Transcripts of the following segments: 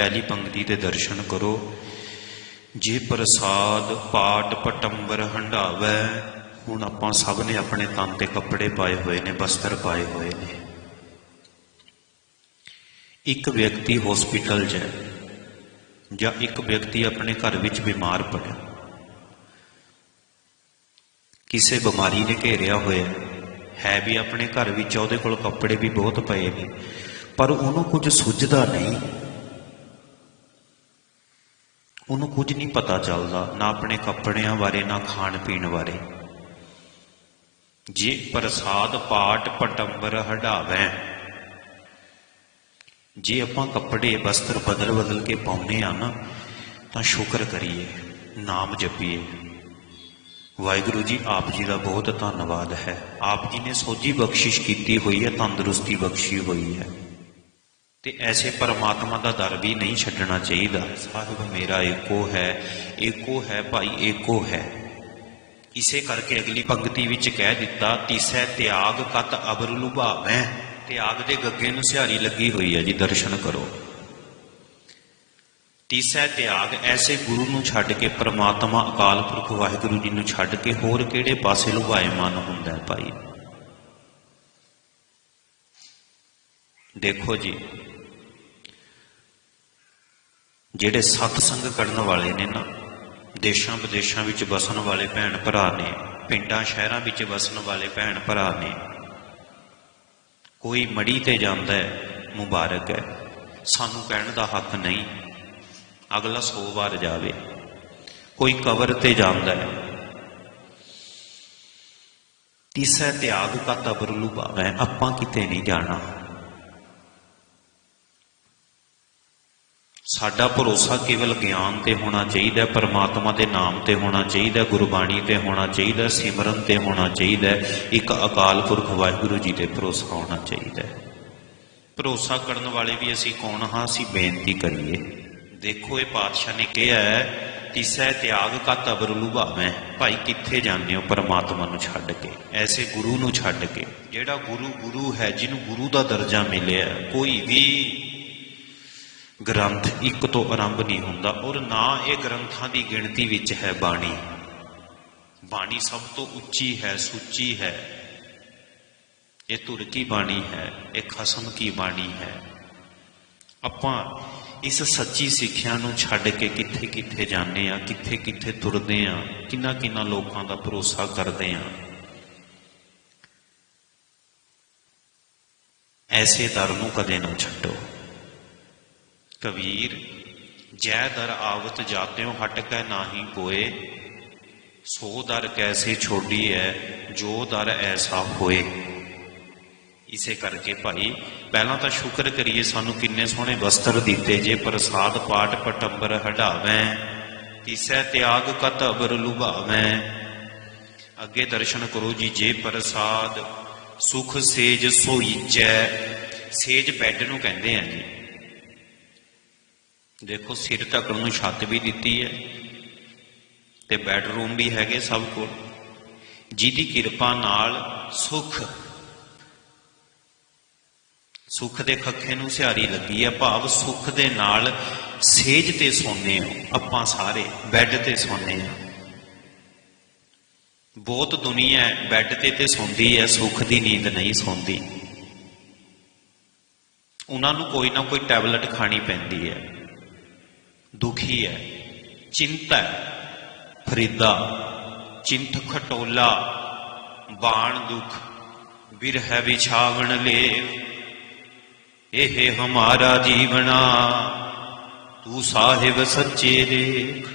ਪਹਿਲੀ ਪੰਕਤੀ ਦੇ ਦਰਸ਼ਨ ਕਰੋ। ਜੇ ਪ੍ਰਸਾਦ ਪਾਟ ਪਟੰਬਰ ਹੰਡਾਵੈ ਹੁਣ ਆਪਾਂ ਸਭ ਨੇ ਆਪਣੇ ਤਨ ਤੇ ਕੱਪੜੇ ਪਾਏ ਹੋਏ ਨੇ, ਬਸਤਰ ਪਾਏ ਹੋਏ ਨੇ। ਇੱਕ ਵਿਅਕਤੀ ਹਸਪੀਟਲ 'ਚ ਹੈ, ਜਾਂ ਇੱਕ ਵਿਅਕਤੀ ਆਪਣੇ ਘਰ ਵਿੱਚ ਬਿਮਾਰ ਪੜਿਆ। ਕਿਸੇ ਬਿਮਾਰੀ ਨੇ ਘੇਰਿਆ ਹੋਇਆ, ਹੈ ਵੀ ਆਪਣੇ ਘਰ ਵਿੱਚ ਉਹਦੇ ਕੋਲ ਕੱਪੜੇ ਵੀ ਬਹੁਤ ਪਏ ਨੇ, ਪਰ ਉਹਨੂੰ ਕੁਝ ਸੁੱਝਦਾ ਨਹੀਂ। ਉਹਨੂੰ ਕੁਝ ਨਹੀਂ ਪਤਾ ਚੱਲਦਾ, ਨਾ ਆਪਣੇ ਕੱਪੜਿਆਂ ਬਾਰੇ, ਨਾ ਖਾਣ ਪੀਣ ਬਾਰੇ। ਜੇ ਪ੍ਰਸਾਦ ਪਾਠ ਪਟੰਬਰ ਹਟਾਵੈ ਜੇ ਆਪਾਂ ਕੱਪੜੇ ਵਸਤਰ ਬਦਲ ਬਦਲ ਕੇ ਪਾਉਨੇ ਆ ਨਾ, ਤਾਂ ਸ਼ੁਕਰ ਕਰੀਏ, ਨਾਮ ਜਪੀਏ। ਵਾਹਿਗੁਰੂ ਜੀ, ਆਪ ਜੀ ਦਾ ਬਹੁਤ ਧੰਨਵਾਦ ਹੈ। ਆਪ ਜੀ ਨੇ ਸੋਝੀ ਬਖਸ਼ਿਸ਼ ਕੀਤੀ ਹੋਈ ਹੈ, ਤੰਦਰੁਸਤੀ ਬਖਸ਼ੀ ਹੋਈ ਹੈ। ਤੇ ਐਸੇ ਪਰਮਾਤਮਾ ਦਾ ਦਰ ਵੀ ਨਹੀਂ ਛੱਡਣਾ ਚਾਹੀਦਾ। ਸਾਹਿਬ, ਮੇਰਾ ਏਕੋ ਹੈ ਏਕੋ ਹੈ ਭਾਈ ਏਕੋ ਹੈ। ਇਸੇ ਕਰਕੇ ਅਗਲੀ ਪੰਕਤੀ ਵਿੱਚ ਕਹਿ ਦਿੱਤਾ, ਤੀਸੈ ਤਿਆਗ ਕਤ ਅਬਰ ਲੁਭਾਵੈ। ਤਿਆਗ ਦੇ ਗੱਗੇ ਨੂੰ ਸਿਹਾਰੀ ਲੱਗੀ ਹੋਈ ਹੈ ਜੀ, ਦਰਸ਼ਨ ਕਰੋ। ਤੀਸੈ ਤਿਆਗ ਐਸੇ ਗੁਰੂ ਨੂੰ ਛੱਡ ਕੇ, ਪ੍ਰਮਾਤਮਾ ਅਕਾਲ ਪੁਰਖ ਵਾਹਿਗੁਰੂ ਜੀ ਨੂੰ ਛੱਡ ਕੇ, ਹੋਰ ਕਿਹੜੇ ਪਾਸੇ ਲੁਭਾਏ ਲੁਭਾਇਮਾਨ ਹੁੰਦਾ ਹੈ ਭਾਈ? ਦੇਖੋ ਜੀ ਜਿਹੜੇ ਸਤ ਸੰਗ ਕਰਨ ਵਾਲੇ ਨੇ ਨਾ ਦੇਸ਼ਾਂ ਵਿਦੇਸ਼ਾਂ ਵਿੱਚ ਵਸਣ ਵਾਲੇ ਭੈਣ ਭਰਾ ਨੇ, ਪਿੰਡਾਂ, ਸ਼ਹਿਰਾਂ ਵਿੱਚ ਵਸਣ ਵਾਲੇ ਭੈਣ ਭਰਾ ਨੇ, ਕੋਈ ਮੜੀ ਤੇ ਜਾਂਦਾ ਹੈ, ਮੁਬਾਰਕ ਹੈ। ਸਾਨੂੰ ਕਹਿਣ ਦਾ ਹੱਕ ਨਹੀਂ, ਅਗਲਾ 100 ਵਾਰ ਜਾਵੇ। ਕੋਈ ਕਬਰ ਤੇ ਜਾਂਦਾ ਹੈ। ਤੀਸਰਾ ਤਿਆਗ ਕਾ ਤਬਰ ਲੁਭਾਵੈ, ਆਪਾਂ ਕਿਤੇ ਨਹੀਂ ਜਾਣਾ। ਸਾਡਾ ਭਰੋਸਾ ਕੇਵਲ ਗਿਆਨ ਤੇ ਹੋਣਾ ਚਾਹੀਦਾ, ਪਰਮਾਤਮਾ ਦੇ ਨਾਮ ਤੇ ਹੋਣਾ ਚਾਹੀਦਾ, ਗੁਰਬਾਣੀ ਤੇ ਹੋਣਾ ਚਾਹੀਦਾ, ਸਿਮਰਨ ਤੇ ਹੋਣਾ ਚਾਹੀਦਾ, ਇੱਕ ਅਕਾਲ ਪੁਰਖ ਵਾਹਿਗੁਰੂ ਜੀ ਤੇ ਭਰੋਸਾ ਹੋਣਾ ਚਾਹੀਦਾ। ਭਰੋਸਾ ਕਰਨ ਵਾਲੇ ਵੀ ਅਸੀਂ ਕੌਣ ਹਾਂ? ਅਸੀਂ ਬੇਨਤੀ ਕਰੀਏ। ਦੇਖੋ, ਇਹ ਪਾਤਸ਼ਾਹ ਨੇ ਕਿਹਾ ਹੈ, ਤਿਸੈ ਤਿਆਗ ਕਾ ਤਬਰ ਲੁਭਾਵੈ। ਭਾਈ, ਕਿੱਥੇ ਜਾਂਦੇ ਹੋ ਪਰਮਾਤਮਾ ਨੂੰ ਛੱਡ ਕੇ? ਐਸੇ ਗੁਰੂ ਨੂੰ ਛੱਡ ਕੇ? ਜਿਹੜਾ ਗੁਰੂ ਗੁਰੂ ਹੈ, ਜਿਹਨੂੰ ਗੁਰੂ ਦਾ ਦਰਜਾ ਮਿਲਿਆ, ਕੋਈ ਵੀ ਗ੍ਰੰਥ ਇੱਕ ਤੋਂ ਆਰੰਭ ਨਹੀਂ ਹੁੰਦਾ ਔਰ ਨਾ ਇਹ ਗ੍ਰੰਥਾਂ ਦੀ ਗਿਣਤੀ ਵਿੱਚ ਹੈ ਬਾਣੀ। ਬਾਣੀ ਸਭ ਤੋਂ ਉੱਚੀ ਹੈ, ਸੁੱਚੀ ਹੈ। ਇਹ ਧੁਰ ਕੀ ਬਾਣੀ ਹੈ? ਇਹ ਖਸਮ ਕੀ ਬਾਣੀ ਹੈ? ਆਪਾਂ ਇਸ ਸੱਚੀ ਸਿੱਖਿਆ ਨੂੰ ਛੱਡ ਕੇ ਕਿੱਥੇ ਕਿੱਥੇ ਜਾਂਦੇ ਆ ਕਿੱਥੇ ਕਿੱਥੇ ਤੁਰਦੇ ਆ ਕਿੰਨਾ ਕਿੰਨਾ ਲੋਕਾਂ ਦਾ ਭਰੋਸਾ ਕਰਦੇ ਆ ਐਸੇ ਦਰ ਨੂੰ ਕਦੇ ਨਾ ਛੱਡੋ। ਕਬੀਰ, ਜੈ ਦਰ ਆਵਤ ਜਾਤਿਓ ਹਟ ਕੈ ਨਾਹੀ ਕੋਏ ਸੋ ਦਰ ਕੈਸੇ ਛੋਡੀ ਹੈ ਜੋ ਦਰ ਐਸਾ ਹੋਏ। ਇਸੇ ਕਰਕੇ ਭਾਈ, ਪਹਿਲਾਂ ਤਾਂ ਸ਼ੁਕਰ ਕਰੀਏ ਸਾਨੂੰ ਕਿੰਨੇ ਸੋਹਣੇ ਵਸਤਰ ਦਿੱਤੇ ਜੇ, ਪ੍ਰਸਾਦ ਪਾਠ ਪਟੰਬਰ ਹਟਾਵੈ ਤੀਸੈ ਤਿਆਗ ਕਤ ਅਬਰ ਲੁਭਾਵੈ। ਅੱਗੇ ਦਰਸ਼ਨ ਕਰੋ ਜੀ ਜੇ ਪ੍ਰਸਾਦ, ਸੁਖ ਸੇਜ ਸੋਈਚੈ। ਸੇਜ ਬੈੱਡ ਨੂੰ ਕਹਿੰਦੇ ਆ ਜੀ। ਦੇਖੋ ਸਿਰ ਢੱਕਣ ਨੂੰ ਛੱਤ ਵੀ ਦਿੱਤੀ ਹੈ ਤੇ ਬੈਡਰੂਮ ਵੀ ਹੈਗੇ ਸਭ ਕੋਲ। ਜਿਹਦੀ ਕਿਰਪਾ ਨਾਲ ਸੁਖ। ਸੁਖ ਦੇ ਖੱਖੇ ਨੂੰ ਸਿਹਾਰੀ ਲੱਗੀ ਹੈ। ਭਾਵ ਸੁਖ ਦੇ ਨਾਲ ਸੇਜ ਤੇ ਸੌਂਦੇ ਹਾਂ ਆਪਾਂ ਸਾਰੇ, ਬੈੱਡ ਤੇ ਸੌਂਦੇ ਹਾਂ। ਬਹੁਤ ਦੁਨੀਆ ਬੈੱਡ ਤੇ ਤੇ ਸੌਂਦੀ ਹੈ, ਸੁਖ ਦੀ ਨੀਂਦ ਨਹੀਂ ਸੌਂਦੀ। ਉਹਨਾਂ ਨੂੰ ਕੋਈ ਨਾ ਕੋਈ ਟੈਬਲੇਟ ਖਾਣੀ ਪੈਂਦੀ ਹੈ। ਦੁਖੀ ਹੈ। ਚਿੰਤਾ ਫਰੀਦਾ ਚਿੰਤ ਖਟੋਲਾ ਬਾਣ ਦੁਖ ਬਿਰਹ ਵਿਛਾਵਣ ਲੇ ਇਹ ਹਮਾਰਾ ਜੀਵਨਾ, ਤੂੰ ਸਾਹਿਬ ਸੱਚੇ ਦੇਖ।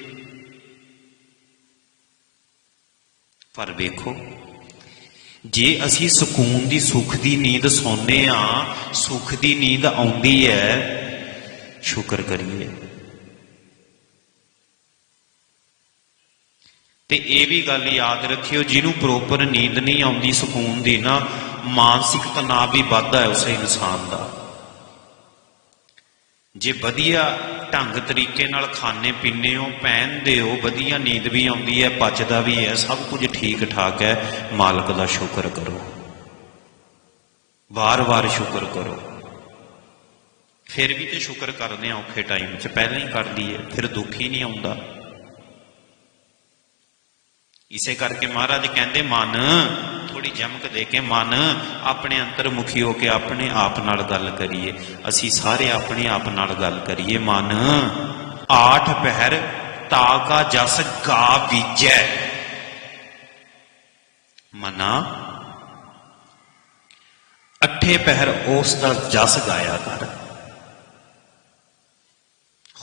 ਪਰ ਵੇਖੋ, ਜੇ ਅਸੀਂ ਸਕੂਨ ਦੀ ਸੁਖ ਦੀ ਨੀਂਦ ਸੌਂਦੇ ਆ ਸੁਖ ਦੀ ਨੀਂਦ ਆਉਂਦੀ ਹੈ, ਸ਼ੁਕਰ ਕਰੀਏ। ਤੇ ਇਹ ਵੀ ਗੱਲ ਯਾਦ ਰੱਖਿਓ, ਜਿਹਨੂੰ ਪ੍ਰੋਪਰ ਨੀਂਦ ਨਹੀਂ ਆਉਂਦੀ, ਸਕੂਨ ਦੀ ਨਾ, ਮਾਨਸਿਕ ਤਣਾਅ ਵੀ ਵੱਧਦਾ ਹੈ ਉਸ ਇਨਸਾਨ ਦਾ। ਜੇ ਵਧੀਆ ਢੰਗ ਤਰੀਕੇ ਨਾਲ ਖਾਣੇ ਪੀਣੇ ਹੋ ਪਹਿਨਦੇ ਹੋ ਵਧੀਆ ਨੀਂਦ ਵੀ ਆਉਂਦੀ ਹੈ, ਪਚਦਾ ਵੀ ਹੈ, ਸਭ ਕੁਝ ਠੀਕ ਠਾਕ ਹੈ, ਮਾਲਕ ਦਾ ਸ਼ੁਕਰ ਕਰੋ। ਵਾਰ-ਵਾਰ ਸ਼ੁਕਰ ਕਰੋ। ਫਿਰ ਵੀ ਤੇ ਸ਼ੁਕਰ ਕਰਦੇ ਆ ਔਖੇ ਟਾਈਮ 'ਚ, ਪਹਿਲਾਂ ਹੀ ਕਰ ਲਈਏ, ਫਿਰ ਦੁੱਖ ਹੀ ਨਹੀਂ ਆਉਂਦਾ। ਇਸੇ ਕਰਕੇ ਮਹਾਰਾਜ ਕਹਿੰਦੇ, ਮਨ ਥੋੜੀ ਜਮਕ ਦੇ ਕੇ ਮਨ ਆਪਣੇ ਅੰਤਰਮੁਖੀ ਹੋ ਕੇ ਆਪਣੇ ਆਪ ਨਾਲ ਗੱਲ ਕਰੀਏ। ਅਸੀਂ ਸਾਰੇ ਆਪਣੇ ਆਪ ਨਾਲ ਗੱਲ ਕਰੀਏ। ਮਨ ਆਠ ਪਹਿਰ ਤਾ ਕਾ ਜਸ ਗਾ ਬੀਜੈ। ਮਨਾ ਅੱਠੇ ਪਹਿਰ ਉਸ ਦਾ ਜਸ ਗਾਇਆ ਕਰ।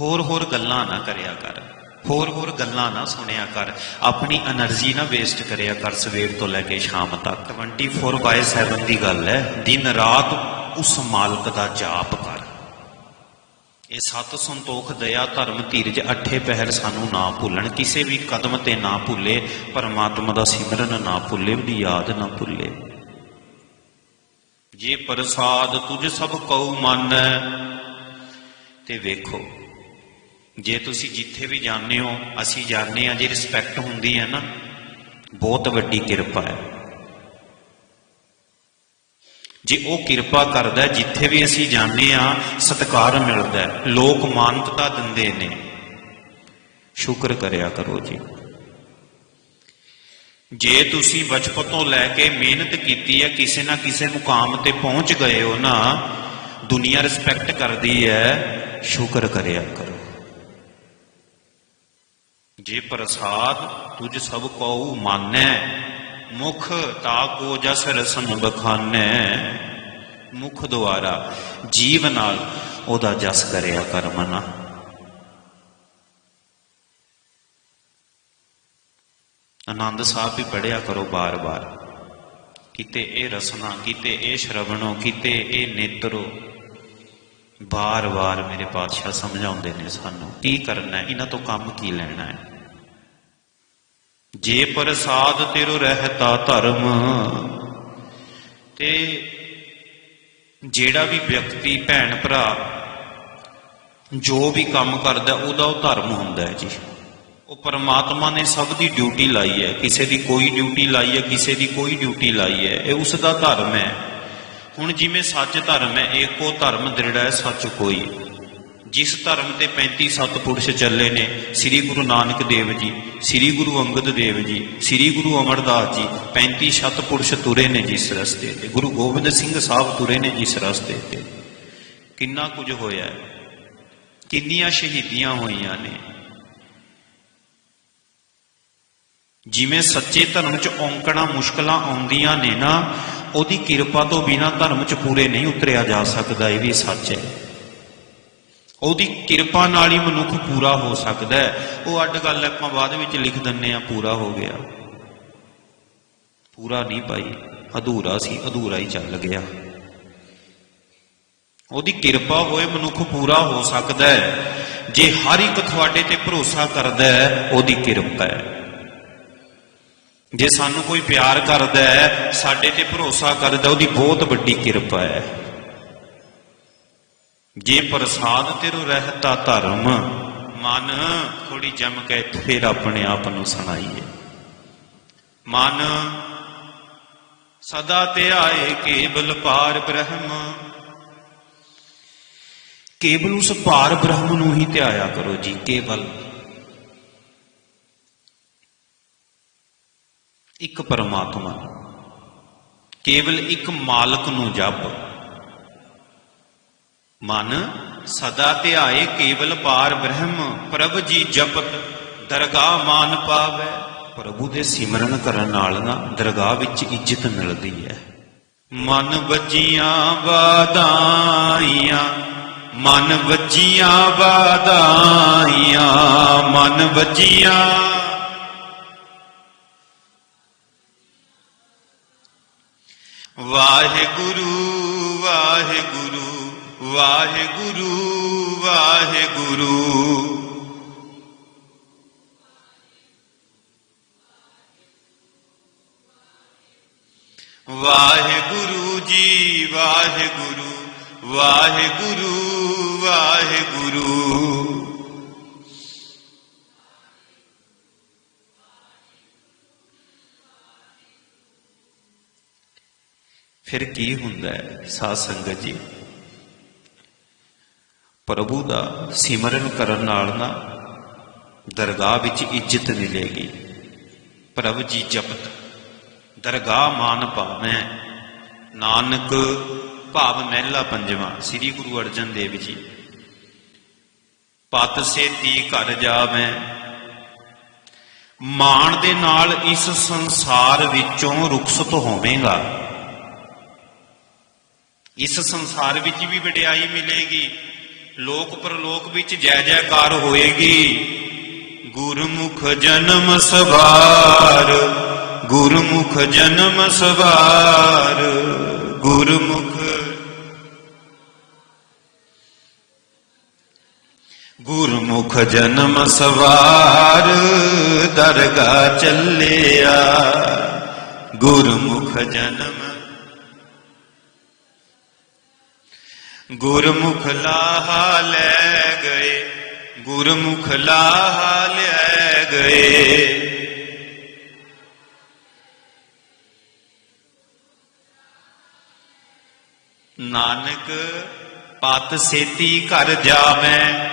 ਹੋਰ ਹੋਰ ਗੱਲਾਂ ਨਾ ਕਰਿਆ ਕਰ। ਹੋਰ ਹੋਰ ਗੱਲਾਂ ਨਾ ਸੁਣਿਆ ਕਰ। ਆਪਣੀ એનર્ਜੀ ਨਾ ਵੇਸਟ ਕਰਿਆ ਕਰ ਸਵੇਰ ਤੋਂ ਲੈ ਕੇ ਸ਼ਾਮ ਤੱਕ। 24/7 ਦੀ ਗੱਲ ਹੈ। ਦਿਨ ਰਾਤ ਉਸ ਮਾਲਕ ਦਾ ਜਾਪ ਕਰ। ਇਹ ਸਤ ਸੰਤੋਖ, ਦਇਆ, ਧਰਮ, ਧੀਰਜ, ਅੱਠੇ ਪਹਿਰ ਸਾਨੂੰ ਨਾ ਭੁੱਲਣ। ਕਿਸੇ ਵੀ ਕਦਮ ਤੇ ਨਾ ਭੁੱਲੇ। ਪਰਮਾਤਮਾ ਦਾ ਸਿਮਰਨ ਨਾ ਭੁੱਲੇ। ਉਹਦੀ ਯਾਦ ਨਾ ਭੁੱਲੇ। ਜੇ ਪ੍ਰਸਾਦ ਤੁਝ ਸਭ ਕਉ ਮਨ, ਤੇ ਵੇਖੋ ਜੇ ਤੁਸੀਂ ਜਿੱਥੇ ਵੀ ਜਾਂਦੇ ਹੋ, ਅਸੀਂ ਜਾਂਦੇ ਆ ਜੇ ਰਿਸਪੈਕਟ ਹੁੰਦੀ ਹੈ ਨਾ, ਬਹੁਤ ਵੱਡੀ ਕਿਰਪਾ ਹੈ। ਜੇ ਉਹ ਕਿਰਪਾ ਕਰਦਾ ਜਿੱਥੇ ਵੀ ਅਸੀਂ ਜਾਂਦੇ ਆ ਸਤਿਕਾਰ ਮਿਲਦਾ ਲੋਕ ਮਾਨਤਾ ਦਿੰਦੇ ਨੇ। ਸ਼ੁਕਰ ਕਰਿਆ ਕਰੋ ਜੀ। ਜੇ ਤੁਸੀਂ ਬਚਪਨ ਤੋਂ ਲੈ ਕੇ ਮਿਹਨਤ ਕੀਤੀ ਹੈ, ਕਿਸੇ ਨਾ ਕਿਸੇ ਮੁਕਾਮ ਤੇ ਪਹੁੰਚ ਗਏ ਹੋ ਨਾ, ਦੁਨੀਆ ਰਿਸਪੈਕਟ ਕਰਦੀ ਹੈ, ਸ਼ੁਕਰ ਕਰਿਆ ਕਰੋ। ਜੇ ਪ੍ਰਸਾਦ ਤੁਝ ਸਭ ਕਉ ਮਾਨੈ, ਮੁਖ ਤਾ ਕੋ ਜਸ ਰਸਮ ਬਖਾਨੈ। ਮੁਖ ਦੁਆਰਾ ਜੀਵ ਨਾਲ ਉਹਦਾ ਜਸ ਕਰਿਆ ਕਰ ਮਨਾ। ਆਨੰਦ ਸਾਹਿਬ ਵੀ ਪੜਿਆ ਕਰੋ ਬਾਰ-ਬਾਰ। ਕਿਤੇ ਇਹ ਰਸਨਾ, ਕਿਤੇ ਇਹ ਸ਼ਰਵਣੋ, ਕਿਤੇ ਇਹ ਨੇਤਰੋ, ਬਾਰ-ਬਾਰ ਮੇਰੇ ਪਾਤਸ਼ਾਹ ਸਮਝਾਉਂਦੇ ਨੇ ਸਾਨੂੰ, ਕੀ ਕਰਨਾ ਹੈ, ਇਹਨਾਂ ਤੋਂ ਕੰਮ ਕੀ ਲੈਣਾ ਹੈ? ਜੇ ਪ੍ਰਸਾਦ ਤੇਰੋ ਰਹਿਤਾ ਧਰਮ, ਤੇ ਜਿਹੜਾ ਵੀ ਵਿਅਕਤੀ ਭੈਣ ਭਰਾ ਜੋ ਵੀ ਕੰਮ ਕਰਦਾ, ਉਹਦਾ ਉਹ ਧਰਮ ਹੁੰਦਾ ਹੈ ਜੀ। ਉਹ ਪਰਮਾਤਮਾ ਨੇ ਸਭ ਦੀ ਡਿਊਟੀ ਲਾਈ ਹੈ। ਕਿਸੇ ਦੀ ਕੋਈ ਡਿਊਟੀ ਲਾਈ ਹੈ, ਕਿਸੇ ਦੀ ਕੋਈ ਡਿਊਟੀ ਲਾਈ ਹੈ। ਇਹ ਉਸ ਦਾ ਧਰਮ ਹੈ। ਹੁਣ ਜਿਵੇਂ ਸੱਚ ਧਰਮ ਹੈ ਏਕੋ ਧਰਮ ਦ੍ਰਿੜਾ ਹੈ, ਸੱਚ ਕੋਈ। ਜਿਸ ਧਰਮ ਤੇ 35 ਸਤਪੁਰਸ਼ ਚੱਲੇ ਨੇ, ਸ੍ਰੀ ਗੁਰੂ ਨਾਨਕ ਦੇਵ ਜੀ, ਸ੍ਰੀ ਗੁਰੂ ਅੰਗਦ ਦੇਵ ਜੀ, ਸ੍ਰੀ ਗੁਰੂ ਅਮਰਦਾਸ ਜੀ 35 ਸਤਪੁਰਸ਼ ਤੁਰੇ ਨੇ ਜਿਸ ਰਸਤੇ ਤੇ, ਗੁਰੂ ਗੋਬਿੰਦ ਸਿੰਘ ਸਾਹਿਬ ਤੁਰੇ ਨੇ ਜਿਸ ਰਸਤੇ ਤੇ। ਕਿੰਨਾ ਕੁਝ ਹੋਇਆ ਹੈ। ਕਿੰਨੀਆਂ ਸ਼ਹੀਦੀਆਂ ਹੋਈਆਂ ਨੇ। ਜਿਵੇਂ ਸੱਚੇ ਧਰਮ 'ਚ ਔਂਕਣਾ ਮੁਸ਼ਕਲਾਂ ਆਉਂਦੀਆਂ ਨੇ ਨਾ, ਉਹਦੀ ਕਿਰਪਾ ਤੋਂ ਬਿਨਾ ਧਰਮ 'ਚ ਪੂਰੇ ਨਹੀਂ ਉਤਰਿਆ ਜਾ ਸਕਦਾ, ਇਹ ਵੀ ਸੱਚ ਹੈ। ਉਹਦੀ ਕਿਰਪਾ ਨਾਲ ਹੀ ਮਨੁੱਖ ਪੂਰਾ ਹੋ ਸਕਦਾ ਹੈ। ਉਹ ਅੱਡ ਗੱਲ ਆਪਾਂ ਬਾਅਦ ਵਿੱਚ ਲਿਖ ਦਿੰਨੇ ਆ ਪੂਰਾ ਹੋ ਗਿਆ। ਪੂਰਾ ਨਹੀਂ ਭਾਈ, ਅਧੂਰਾ ਸੀ, ਅਧੂਰਾ ਹੀ ਚੱਲ ਗਿਆ। ਉਹਦੀ ਕਿਰਪਾ ਹੋਏ ਮਨੁੱਖ ਪੂਰਾ ਹੋ ਸਕਦਾ ਹੈ। ਜੇ ਹਰ ਇੱਕ ਤੁਹਾਡੇ ਤੇ ਭਰੋਸਾ ਕਰਦਾ ਹੈ, ਉਹਦੀ ਕਿਰਪਾ ਹੈ। ਜੇ ਸਾਨੂੰ ਕੋਈ ਪਿਆਰ ਕਰਦਾ ਹੈ, ਸਾਡੇ ਤੇ ਭਰੋਸਾ ਕਰਦਾ ਉਹਦੀ ਬਹੁਤ ਵੱਡੀ ਕਿਰਪਾ ਹੈ। ਜੇ ਪ੍ਰਸਾਦ ਤੇਰੋ ਰਹਿਤਾ ਧਰਮ, ਮਨ ਥੋੜੀ ਜਮ ਕੇ ਫਿਰ ਆਪਣੇ ਆਪ ਨੂੰ ਸੁਣਾਈਏ। ਮਨ ਸਦਾ ਤੇ ਆਏ ਕੇਵਲ ਪਾਰ ਬ੍ਰਹਮ। ਕੇਵਲ ਉਸ ਪਾਰ ਬ੍ਰਹਮ ਨੂੰ ਹੀ ਧਿਆਇਆ ਕਰੋ ਜੀ, ਕੇਵਲ। ਇੱਕ ਪਰਮਾਤਮਾ ਨੂੰ। ਕੇਵਲ ਇੱਕ ਮਾਲਕ ਨੂੰ ਜਪ। ਮਨ ਸਦਾ ਧਿਆਏ ਕੇਵਲ ਪਾਰ ਬ੍ਰਹਮ, ਪ੍ਰਭ ਜੀ ਜਪਤ, ਦਰਗਾਹ ਮਾਨ ਪਾਵੇ। ਪ੍ਰਭੂ ਦੇ ਸਿਮਰਨ ਕਰਨ ਨਾਲ ਨਾ ਦਰਗਾਹ ਵਿੱਚ ਇੱਜ਼ਤ ਮਿਲਦੀ ਹੈ। ਮਨ ਵੱਜੀਆਂ ਵਾਦਾਈਆਂ ਮਨ ਵੱਜੀਆਂ ਵਾਦਾਈਆਂ ਮਨ ਵੱਜੀਆਂ। ਵਾਹਿਗੁਰੂ ਵਾਹਿਗੁਰੂ। ਵਾਹਿਗੁਰੂ ਵਾਹਿਗੁਰੂ। ਵਾਹਿਗੁਰੂ ਜੀ ਵਾਹਿਗੁਰੂ ਵਾਹਿਗੁਰੂ ਵਾਹਿਗੁਰੂ। ਫਿਰ ਕੀ ਹੁੰਦਾ ਹੈ? ਸਾਧ ਸੰਗਤ ਜੀ ਪ੍ਰਭੂ ਦਾ ਸਿਮਰਨ ਕਰਨ ਨਾਲ ਨਾ ਦਰਗਾਹ ਵਿੱਚ ਇੱਜ਼ਤ ਮਿਲੇਗੀ। ਪ੍ਰਭ ਜੀ ਜਪਤ, ਦਰਗਾਹ ਮਾਨ ਪਾਵੈ ਨਾਨਕ ਭਾਵ ਮਹਿਲਾ ਪੰਜਵਾਂ, ਸ੍ਰੀ ਗੁਰੂ ਅਰਜਨ ਦੇਵ ਜੀ। ਪਤ ਸੇਤੀ ਘਰ ਜਾਵੈ। ਮਾਣ ਦੇ ਨਾਲ ਇਸ ਸੰਸਾਰ ਵਿੱਚੋਂ ਰੁਖਸਤ ਹੋਵੇਂਗਾ। ਇਸ ਸੰਸਾਰ ਵਿੱਚ ਵੀ ਵਡਿਆਈ ਮਿਲੇਗੀ। ਲੋਕ ਪਰਲੋਕ ਵਿੱਚ ਜੈ ਜੈਕਾਰ ਹੋਏਗੀ। ਗੁਰਮੁਖ ਜਨਮ ਸਵਾਰ, ਗੁਰਮੁਖ ਜਨਮ ਸਵਾਰ, ਗੁਰਮੁਖ ਗੁਰਮੁਖ ਜਨਮ ਸਵਾਰ ਦਰਗਾ ਚੱਲਿਆ। ਗੁਰਮੁਖ ਜਨਮ ਗੁਰਮੁਖ ਲਾਹਾ ਲੈ ਗਏ ਗੁਰਮੁਖ ਲਾਹਾ ਲੈ ਗਏ। ਨਾਨਕ ਪਤ ਸੇਤੀ ਘਰ ਜਾਵੈ